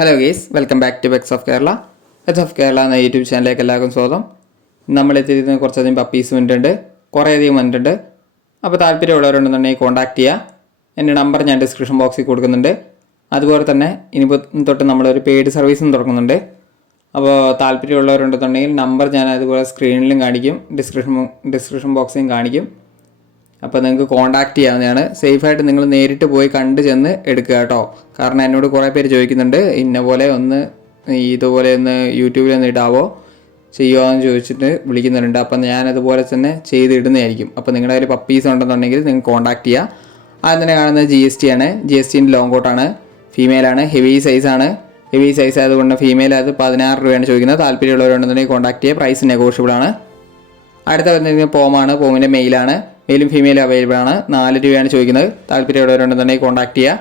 Hello guys, welcome back to pets of Kerala. Pets of Kerala എന്ന YouTube ചാനലിലേക്ക് എല്ലാവർക്കും സ്വാഗതം. നമ്മളെത്തിയിരിക്കുന്ന കുറച്ചധികം പപ്പീസ് വന്നിട്ടുണ്ട്, കുറേയധികം വന്നിട്ടുണ്ട്. അപ്പോൾ താല്പര്യമുള്ളവരുണ്ടെന്നുണ്ടെങ്കിൽ കോൺടാക്ട് ചെയ്യുക. എൻ്റെ നമ്പർ ഞാൻ ഡിസ്ക്രിപ്ഷൻ ബോക്സിൽ കൊടുക്കുന്നുണ്ട്. അതുപോലെ തന്നെ ഇനിയിപ്പോൾ തൊട്ട് നമ്മളൊരു പെയ്ഡ് സർവീസും തുടങ്ങുന്നുണ്ട്. അപ്പോൾ താല്പര്യമുള്ളവരുണ്ടെന്നുണ്ടെങ്കിൽ നമ്പർ ഞാൻ അതുപോലെ സ്ക്രീനിലും കാണിക്കും, ഡിസ്ക്രിപ്ഷൻ ബോക്സിലും കാണിക്കും. അപ്പോൾ നിങ്ങൾക്ക് കോൺടാക്ട് ചെയ്യാവുന്നതാണ്. സേഫായിട്ട് നിങ്ങൾ നേരിട്ട് പോയി കണ്ട് ചെന്ന് എടുക്കുക കേട്ടോ. കാരണം എന്നോട് കുറേ പേര് ചോദിക്കുന്നുണ്ട്, ഇന്ന പോലെ ഒന്ന് ഇതുപോലെ ഒന്ന് യൂട്യൂബിൽ ഒന്ന് ഇടാവോ, ചെയ്യുമോ എന്ന് ചോദിച്ചിട്ട് വിളിക്കുന്നുണ്ട്. അപ്പം ഞാനതുപോലെ തന്നെ ചെയ്തിടുന്നതായിരിക്കും. അപ്പോൾ നിങ്ങളുടെ കയ്യിൽ പപ്പീസ് ഉണ്ടെന്നുണ്ടെങ്കിൽ നിങ്ങൾക്ക് കോൺടാക്ട് ചെയ്യുക. ആദ്യം തന്നെ കാണുന്നത് GST ആണ്. GSTൻ്റെ ലോങ് കോട്ടാണ്, ഫീമെയിലാണ്, ഹെവി സൈസാണ്. ഹെവി സൈസ് ആയതുകൊണ്ട് ഫീമെയിൽ അത് 16 രൂപയാണ് ചോദിക്കുന്നത്. താല്പര്യമുള്ളവരുണ്ടെന്നുണ്ടെങ്കിൽ കോൺടാക്ട് ചെയ്യുക. പ്രൈസ് നെഗോഷ്യബിൾ ആണ്. അടുത്ത വന്നിരിക്കുന്നത് പോമാണ്. പോമിൻ്റെ മെയിലാണ്. മെയിലും ഫീമെയിലും അവൈലബിൾ ആണ്. 4 രൂപയാണ് ചോദിക്കുന്നത്. താല്പര്യമുള്ളവരുണ്ടെന്നുണ്ടെങ്കിൽ കോൺടാക്ട് ചെയ്യുക.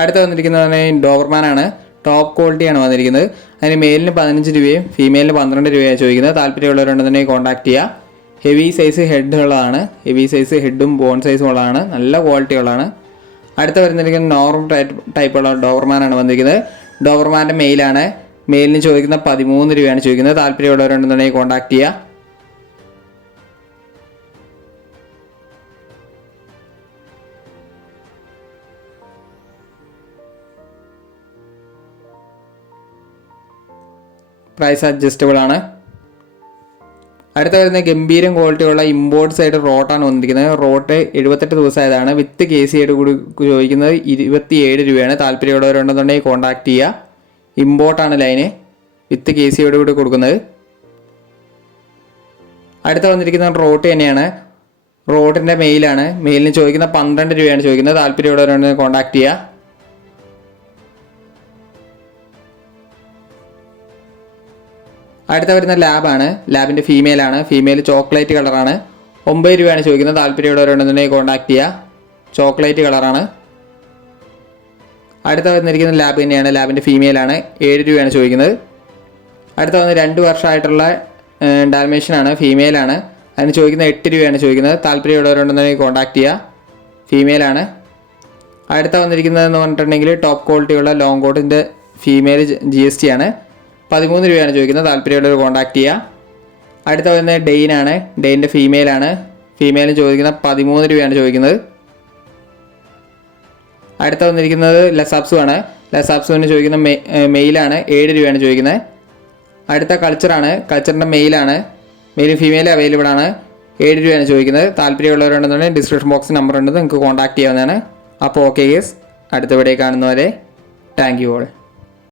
അടുത്ത വന്നിരിക്കുന്നത് ഡോബർമാനാണ്. ടോപ്പ് ക്വാളിറ്റിയാണ് വന്നിരിക്കുന്നത്. അതിന് മെയിലിന് 15 രൂപയും ഫീമെയിലിന് 12 രൂപയാണ് ചോദിക്കുന്നത്. താല്പര്യമുള്ളവരുണ്ടെന്നുണ്ടെങ്കിൽ കോൺടാക്ട് ചെയ്യുക. ഹെവി സൈസ് ഹെഡ് ഉള്ളതാണ്. ഹെവി സൈസ് ഹെഡും ബോൺ സൈസും ഉള്ളതാണ്. നല്ല ക്വാളിറ്റി ഉള്ളതാണ്. അടുത്ത വരുന്നിരിക്കുന്നത് നോർമൽ ടൈപ്പുള്ള ഡോബർമാനാണ് വന്നിരിക്കുന്നത്. ഡോബർമാൻ്റെ മെയിലാണ്. മെയിലിന് ചോദിക്കുന്ന 13 രൂപയാണ് ചോദിക്കുന്നത്. താല്പര്യമുള്ളവരുണ്ടെന്നുണ്ടെങ്കിൽ കോൺടാക്ട് ചെയ്യുക. പ്രൈസ് അഡ്ജസ്റ്റബിൾ ആണ്. അടുത്ത വരുന്ന ഗംഭീരം ക്വാളിറ്റിയുള്ള ഇമ്പോർട്ട് സൈഡ് റോട്ടാണ് വന്നിരിക്കുന്നത്. റോട്ട് 78 ദിവസമായതാണ്. വിത്ത് KCയുടെ കൂടി ചോദിക്കുന്നത് 27 രൂപയാണ്. താല്പര്യമുള്ളവരുണ്ടെന്നുണ്ടെങ്കിൽ കോൺടാക്ട് ചെയ്യുക. ഇമ്പോർട്ടാണ് ലൈന്, വിത്ത് KCയോട് കൂടി കൊടുക്കുന്നത്. അടുത്ത വന്നിരിക്കുന്നത് റോട്ട് തന്നെയാണ്. റോട്ടിൻ്റെ മെയിലാണ്. മെയിലിന് ചോദിക്കുന്ന 12 രൂപയാണ് ചോദിക്കുന്നത്. താല്പര്യമുള്ളവരുണ്ടെങ്കിൽ കോൺടാക്ട് ചെയ്യുക. അടുത്ത വരുന്ന ലാബാണ്. ലാബിൻ്റെ ഫീമെയിലാണ്. ഫീമെയിൽ ചോക്ലേറ്റ് കളറാണ്. 9 രൂപയാണ് ചോദിക്കുന്നത്. താല്പര്യമുള്ളവരുണ്ടെന്നുണ്ടെങ്കിൽ കോൺടാക്ട് ചെയ്യുക. ചോക്ലേറ്റ് കളറാണ്. അടുത്ത വന്നിരിക്കുന്ന ലാബ് തന്നെയാണ്. ലാബിൻ്റെ ഫീമെയിലാണ്. 7 രൂപയാണ് ചോദിക്കുന്നത്. അടുത്ത വന്ന് 2 വർഷമായിട്ടുള്ള ഡാൽമേഷ്യനാണ്. ഫീമെയിലാണ്. അതിന് ചോദിക്കുന്നത് 8 രൂപയാണ് ചോദിക്കുന്നത്. താല്പര്യമുള്ളവരുണ്ടെന്നുണ്ടെങ്കിൽ കോൺടാക്ട് ചെയ്യുക. ഫീമെയിലാണ്. അടുത്ത വന്നിരിക്കുന്നതെന്ന് പറഞ്ഞിട്ടുണ്ടെങ്കിൽ ടോപ്പ് ക്വാളിറ്റിയുള്ള ലോങ് കോട്ടിൻ്റെ ഫീമെയിൽ GST ആണ്. 13 രൂപയാണ് ചോദിക്കുന്നത്. താല്പര്യമുള്ളവർ കോൺടാക്ട് ചെയ്യുക. അടുത്ത വരുന്നത് ഡെയിനാണ്. ഡെയിൻ്റെ ഫീമെയിലാണ്. ഫീമെയിലിന് ചോദിക്കുന്ന 13 രൂപയാണ് ചോദിക്കുന്നത്. അടുത്ത വന്നിരിക്കുന്നത് ലസാപ്സു ആണ്. ലസാപ്സുവിന് ചോദിക്കുന്ന മെയിലാണ്. 7 രൂപയാണ് ചോദിക്കുന്നത്. അടുത്ത കൾച്ചറാണ്. കൾച്ചറിൻ്റെ മെയിലാണ്. മെയിലും ഫീമെയിലും അവൈലബിൾ ആണ്. 7 രൂപയാണ് ചോദിക്കുന്നത്. താല്പര്യമുള്ളവരുണ്ടെന്നുണ്ടെങ്കിൽ ഡിസ്ക്രിപ്ഷൻ ബോക്സിൽ നമ്പർ ഉണ്ട്, നിങ്ങൾക്ക് കോൺടാക്ട് ചെയ്യാവുന്നതാണ്. അപ്പോൾ ഓക്കെ ഗേസ്, അടുത്ത വീഡിയോ കാണുന്നവരെ താങ്ക് യു ഓൾ.